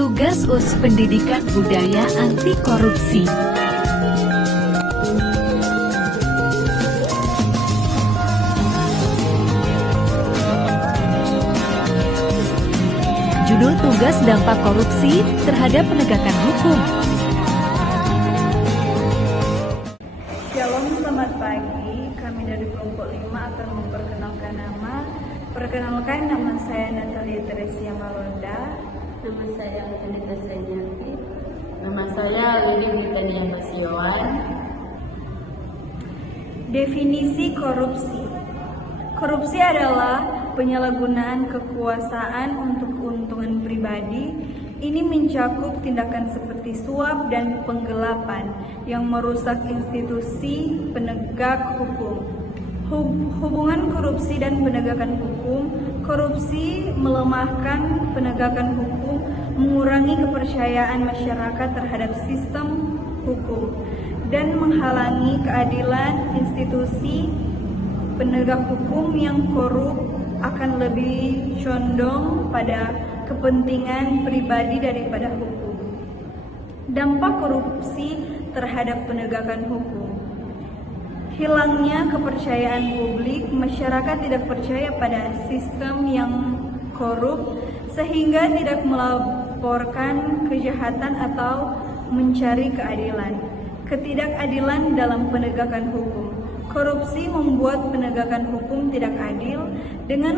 Tugas US Pendidikan Budaya Anti Korupsi. Judul tugas dampak korupsi terhadap penegakan hukum. Shalom, selamat pagi. Kami dari kelompok 5 akan memperkenalkan nama. Perkenalkan, nama saya Natalia Teresia Malonda. Nama saya Anita Sayyati. Nama saya Lili Britania Masyowan. Definisi korupsi. Korupsi adalah penyalahgunaan kekuasaan untuk keuntungan pribadi. Ini mencakup tindakan seperti suap dan penggelapan yang merusak institusi penegak hukum. Hubungan korupsi dan penegakan hukum. Korupsi melemahkan penegakan hukum, mengurangi kepercayaan masyarakat terhadap sistem hukum, dan menghalangi keadilan. Institusi penegak hukum yang korup akan lebih condong pada kepentingan pribadi daripada hukum. Dampak korupsi terhadap penegakan hukum. Hilangnya kepercayaan publik, masyarakat tidak percaya pada sistem yang korup sehingga tidak melaporkan kejahatan atau mencari keadilan. Ketidakadilan dalam penegakan hukum. Korupsi membuat penegakan hukum tidak adil dengan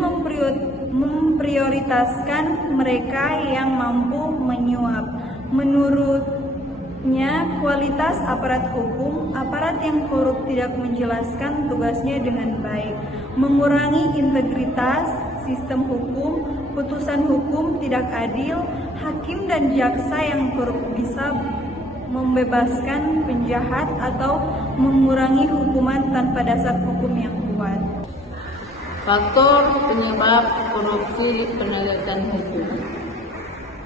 memprioritaskan mereka yang mampu menyuap. Menurutnya, kualitas aparat hukum, aparat yang korup tidak menjelaskan tugasnya dengan baik, mengurangi integritas sistem hukum, putusan hukum tidak adil, hakim dan jaksa yang korup bisa membebaskan penjahat atau mengurangi hukuman tanpa dasar hukum yang kuat. Faktor penyebab korupsi di penegakan hukum.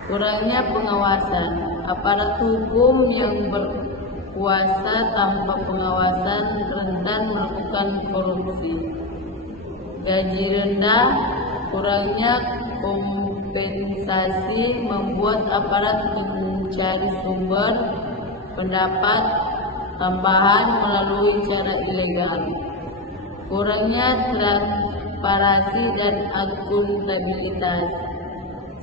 Kurangnya pengawasan. Aparat hukum yang berkuasa tanpa pengawasan rentan melakukan korupsi. Gaji rendah, kurangnya kompensasi membuat aparat mencari sumber pendapat tambahan melalui cara ilegal. Kurangnya transparansi dan akuntabilitas.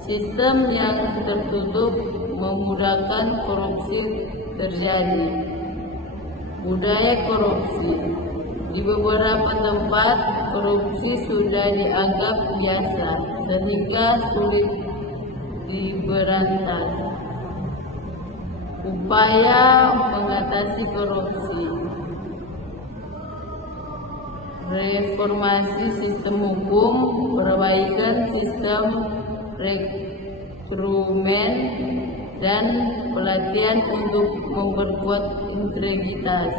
Sistem yang tertutup memudahkan korupsi terjadi. Budaya korupsi. Di beberapa tempat korupsi sudah dianggap biasa sehingga sulit diberantas. Upaya mengatasi korupsi. Reformasi sistem hukum, perbaikan sistem rekrutmen dan pelatihan untuk memperkuat integritas.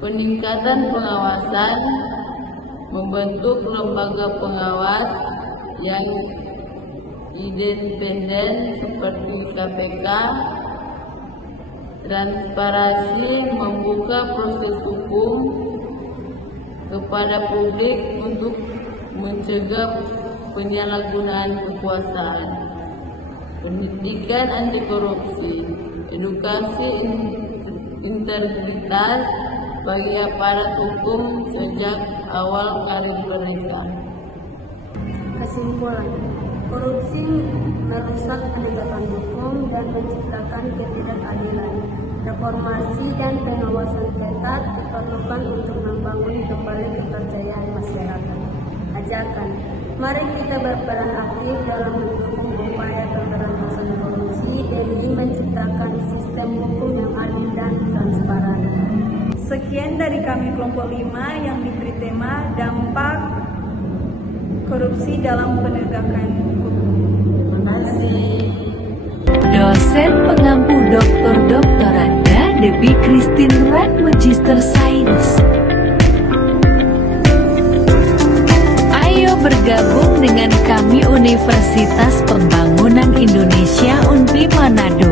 Peningkatan pengawasan, membentuk lembaga pengawas yang independen seperti KPK. Transparansi, membuka proses hukum kepada publik untuk mencegah penyalahgunaan kekuasaan. Pendidikan anti korupsi, edukasi integritas bagi aparat hukum sejak awal karir mereka. Kesimpulan, korupsi merusak penegakan hukum dan menciptakan ketidakadilan. Reformasi dan pengawasan ketat diperlukan untuk membangun kembali kepercayaan masyarakat. Ajakan, mari kita berperan aktif dalam mendukung upaya pemberantasan korupsi demi menciptakan sistem hukum yang adil dan transparan. Sekian dari kami kelompok 5 yang diberi tema dampak korupsi dalam penegakan hukum. Terima kasih. Dosen pengampu Dr. Doktoranda Debbie Christine Red Magister Sains. Ayo bergabung dengan kami Universitas Pembangunan Indonesia UNPI Manado.